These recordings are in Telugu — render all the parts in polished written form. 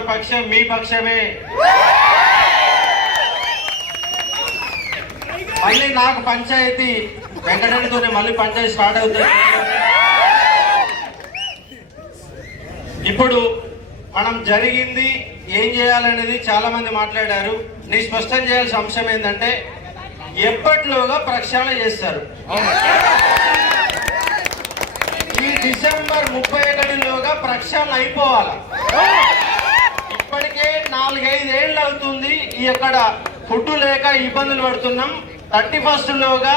కేసీఆర్ పక్షం మీ పక్షమే. మళ్ళీ నాకు పంచాయతీ వెంకటరెడ్డితోనే మళ్ళీ పంచాయతీ స్టార్ట్ అవుతుంది. ఇప్పుడు మనం జరిగింది ఏం చేయాలనేది చాలా మంది మాట్లాడారు. నేను స్పష్టం చేయాల్సిన అంశం ఏంటంటే ఎప్పటిలోగా ప్రక్షాళన చేస్తారు. ఈ డిసెంబర్ 31లోగా ప్రక్షాళన అయిపోవాలి. ఇప్పటికే 4-5 ఏళ్ళు అవుతుంది ఈ అక్కడ ఫుడ్ లేక ఇబ్బందులు పడుతున్నాం. 31లోగా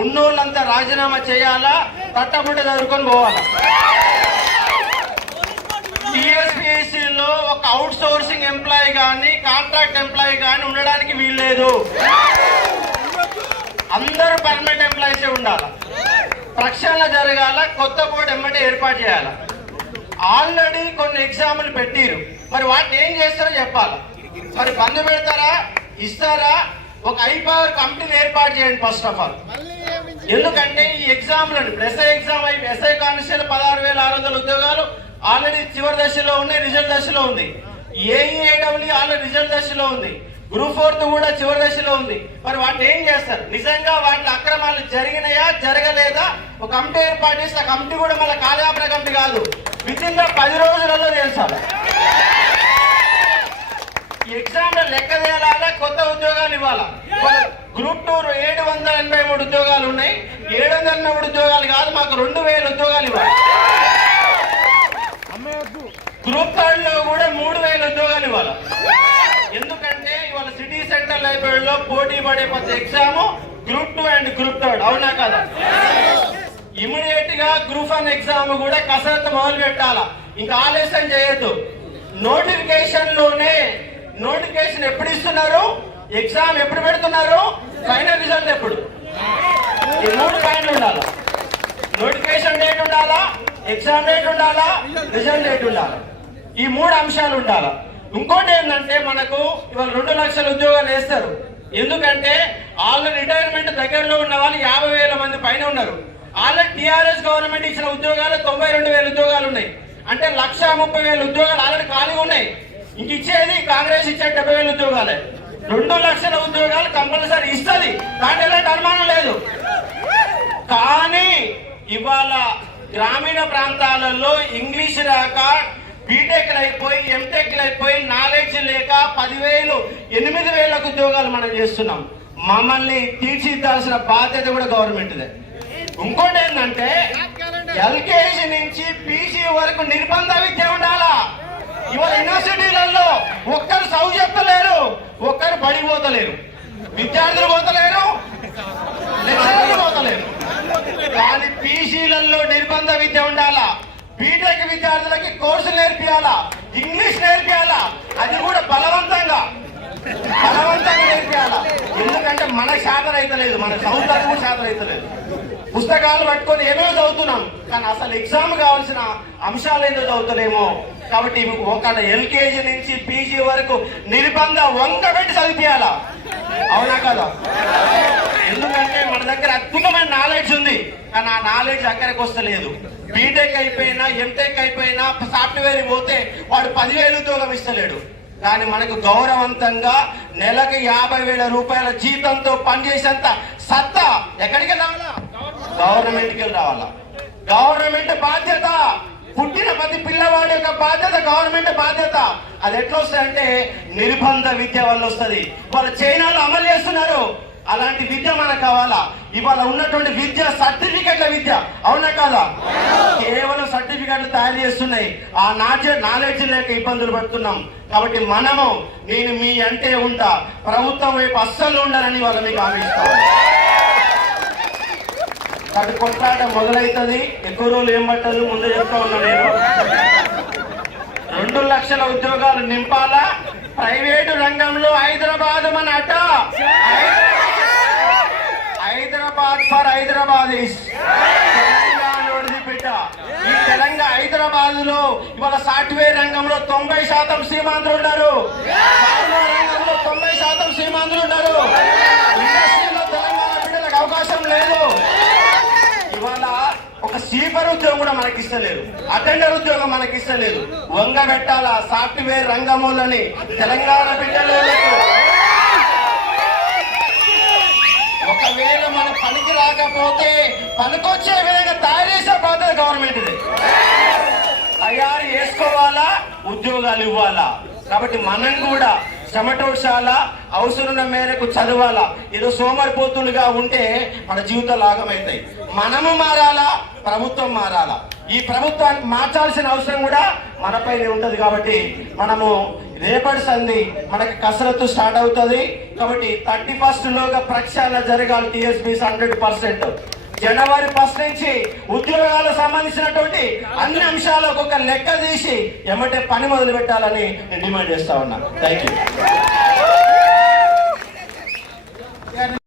ఉన్నోళ్ళంతా రాజీనామా చేయాలా, తట్టబుట్ట చదువుకొని పోవాలా. టీఎస్పీఎస్సీలో ఒక అవుట్ సోర్సింగ్ ఎంప్లాయీ కానీ కాంట్రాక్ట్ ఎంప్లాయీ కానీ ఉండడానికి వీల్లేదు. అందరూ పర్మనెంట్ ఎంప్లాయీసే ఉండాలి. ప్రక్షాళన జరగాల, కొత్త బోర్డు ఎమ్మటే ఏర్పాటు చేయాలి. ఆల్రెడీ కొన్ని ఎగ్జామ్లు పెట్టిరు, మరి వాటిని ఏం చేస్తారో చెప్పాలి. మరి బంద్ పెడతారా, ఇస్తారా? ఒక ఐపవర్ కమిటీని ఏర్పాటు చేయండి ఫస్ట్ ఆఫ్ ఆల్. ఎందుకంటే ఈ ఎగ్జామ్లను ఎస్ఐ ఎగ్జామ్ ఎస్ఐ కానిస్టేబుల్ 16,600 ఉద్యోగాలు ఆల్రెడీ చివరి దశలో ఉన్నాయి, రిజల్ట్ దశలో ఉంది. ఏఈఏడబ్ల్యూ ఆల్రెడీ రిజల్ట్ దశలో ఉంది. గ్రూప్ 4 కూడా చివరి దశలో ఉంది. మరి వాటిని ఏం చేస్తారు? నిజంగా వాటి అక్రమాలు జరిగినాయా జరగలేదా ఒక కమిటీ ఏర్పాటు చేసి ఆ కమిటీ కూడా మళ్ళీ కాలయాపన కమిటీ కాదు, వితిన్ 10 రోజులలో తెలుసాలి. ఈ ఎగ్జామ్ లో లెక్క తేలాలా, కొత్త ఉద్యోగాలు ఇవ్వాలా. గ్రూప్ 2 783 ఉద్యోగాలు ఉన్నాయి. 783 ఉద్యోగాలు కాదు, మాకు 2000 ఉద్యోగాలు ఇవ్వాలి. గ్రూప్ 3 లో కూడా 3000 ఉద్యోగాలు ఇవ్వాలి. ఎందుకంటే ఇవాళ సిటీ సెంటర్ లైబ్రరీలో పోటీ పడే ప్రతి ఎగ్జామ్ గ్రూప్ 2 అండ్ గ్రూప్ 3, అవునా కదా? ఇమీడియట్ గా గ్రూప్ 1 ఎగ్జామ్ కూడా కసరత్తు మొదలు పెట్టాలా, ఇంకా ఆలస్యం చేయొద్దు. నోటిఫికేషన్ ఎప్పుడు ఇస్తున్నారు, ఎగ్జామ్ ఎప్పుడు పెడుతున్నారు, ఫైనల్ రిజల్ట్ ఎప్పుడు? ఈ 3 పాయింట్లు ఉండాలా. నోటిఫికేషన్ డేట్ ఉండాలా, ఎగ్జామ్ డేట్ ఉండాలా, రిజల్ట్ డేట్ ఉండాలా. ఈ 3 అంశాలు ఉండాలా. ఇంకోటి ఏంటంటే మనకు ఇవాళ 2 లక్షల ఉద్యోగాలు వేస్తారు. ఎందుకంటే ఆల్రెడీ రిటైర్మెంట్ దగ్గరలో ఉన్న వాళ్ళు 50,000 మంది పైన ఉన్నారు. ఆల్రెడీ టీఆర్ఎస్ గవర్నమెంట్ ఇచ్చిన ఉద్యోగాలు 92,000 ఉద్యోగాలు ఉన్నాయి. అంటే 1,30,000 ఉద్యోగాలు ఆల్రెడీ ఖాళీగా ఉన్నాయి. ఇంక ఇచ్చేది కాంగ్రెస్ ఇచ్చే 70,000 ఉద్యోగాలే. 2 లక్షల ఉద్యోగాలు కంపల్సరీ ఇస్తుంది, దాంట్లో ఎలాంటి అనుమానం లేదు. కానీ ఇవాళ గ్రామీణ ప్రాంతాలలో ఇంగ్లీష్ రాక బీటెక్లు అయిపోయి ఎంటెక్లు అయిపోయి నాలెడ్జ్ లేక 10,000 8,000 ఉద్యోగాలు మనం చేస్తున్నాం. మమ్మల్ని తీర్చిదిద్దాల్సిన బాధ్యత కూడా గవర్నమెంట్దే. ఇంకోటి ఏంటంటే ఎల్కేజీ నుంచి పీజీ వరకు నిర్బంధ విద్య ఉండాలా. ఇవాళ యూనివర్సిటీలలో ఒక్కరు చదువు చెప్పలేరు, ఒక్కరు పడిపోతలేరు, విద్యార్థులు పోతలేరు, లెక్చరర్లు పోతలేరు. కానీ పీజీలలో నిర్బంధ విద్య ఉండాలా. బీటెక్ విద్యార్థులకి కోర్సులు నేర్పియాలా, ఇంగ్లీష్ నేర్పియాలా, అది కూడా బలవంతంగా నేర్పియాలా. ఎందుకంటే మన శాతం అయితే లేదు, మన చదువులకు శాతం అయితే లేదు. పుస్తకాలు పట్టుకొని ఏమేమో చదువుతున్నాం, కానీ అసలు ఎగ్జామ్ కావాల్సిన అంశాలు ఏదో చదువుతలేమో. కాబట్టి ఒక ఎల్కేజీ నుంచి పీజీ వరకు నిర్బంధ వంక పెట్టి చదివియాలా, అవునా కదా? ఎందుకంటే మన దగ్గర అద్భుతమైన నాలెడ్జ్ ఉంది, కానీ ఆ నాలెడ్జ్ అక్కడికి వస్తలేదు. బీటెక్ అయిపోయినా ఎంటెక్ అయిపోయినా సాఫ్ట్వేర్ పోతే వాడు 10,000 ఉద్యోగం ఇస్తలేడు. కానీ మనకు గౌరవంతంగా నెలకు 50,000 రూపాయల జీతంతో పనిచేసేంత సత్తా ఎక్కడికి రావాలా? గవర్నమెంట్కి రావాలా. గవర్నమెంట్ బాధ్యత, పుట్టిన ప్రతి పిల్లవాడి యొక్క బాధ్యత, గవర్నమెంట్ బాధ్యత. అది ఎట్లా వస్తుందంటే నిర్బంధ విద్య వల్ల వస్తుంది. వాళ్ళు చైనాలో అమలు చేస్తున్నారు, అలాంటి విద్య మనకు కావాలా. ఇవాళ ఉన్నటువంటి విద్య సర్టిఫికెట్ల విద్య, అవునా కాదా? కేవలం సర్టిఫికెట్లు తయారు చేస్తున్నాయి, ఆ నాలెడ్జ్ లేక ఇబ్బందులు పడుతున్నాం. కాబట్టి నేను మీ అంటే ఉంటా, ప్రభుత్వం వైపు అస్సలు ఉండాలని వాళ్ళు మీకు హామీస్తాను. అటు కొట్లాట మొదలవుతుంది, ఎక్కువ రోజులు ఏం పట్టదు, ముందే చెప్తా ఉన్నా నేను. 2 లక్షల ఉద్యోగాలు నింపాలా. ప్రైవేటు రంగంలో హైదరాబాద్ మన అట, హైదరాబాద్ ఫర్ హైదరాబాదీస్, తెలంగాణ బిడ్డ. ఈ తెలంగాణ హైదరాబాద్ లో ఇవాళ సాఫ్ట్వేర్ రంగంలో 90% సీమాంధ్రులు ఉన్నారు, రంగంలో 90% సీమాంధ్రులు ఉన్నారు. ఇండస్ట్రీలో తెలంగాణ బిడ్డలకు అవకాశం లేదు. ఇవాళ ఒక స్వీపర్ ఉద్యోగం కూడా మనకి ఇస్తలేదు, అటెండర్ ఉద్యోగం మనకి ఇస్తలేదు. వంగ పెట్టాల సాఫ్ట్వేర్ రంగంలోని తెలంగాణ బిడ్డలకు ఒకవేళ మన పనికి రాకపోతే పనికొచ్చే విధంగా తయారు చేసే బాధ్యత గవర్నమెంట్ తయారు చేసుకోవాలా, ఉద్యోగాలు ఇవ్వాలా. కాబట్టి మనం కూడా చెమటోడ్చాలా, అవసరం మేరకు చదవాలా. ఏదో సోమరిపోతులుగా ఉంటే మన జీవితాలు ఆగమవుతాయి. మనము మారాలా, ప్రభుత్వం మారాలా. ఈ ప్రభుత్వాన్ని మార్చాల్సిన అవసరం కూడా మనపైనే ఉంటది. కాబట్టి మనము రేపటి సంధి మనకి కసరత్తు స్టార్ట్ అవుతుంది. కాబట్టి 31 లోగా ప్రక్షాళన జరగాలి. టీఎస్పీస్ 100%. జనవరి 1 నుంచి ఉద్యోగాలకు సంబంధించినటువంటి అన్ని అంశాలకు ఒక లెక్క తీసి ఎమ్మటే పని మొదలు పెట్టాలని నేను డిమాండ్ చేస్తా ఉన్నా. Thank you.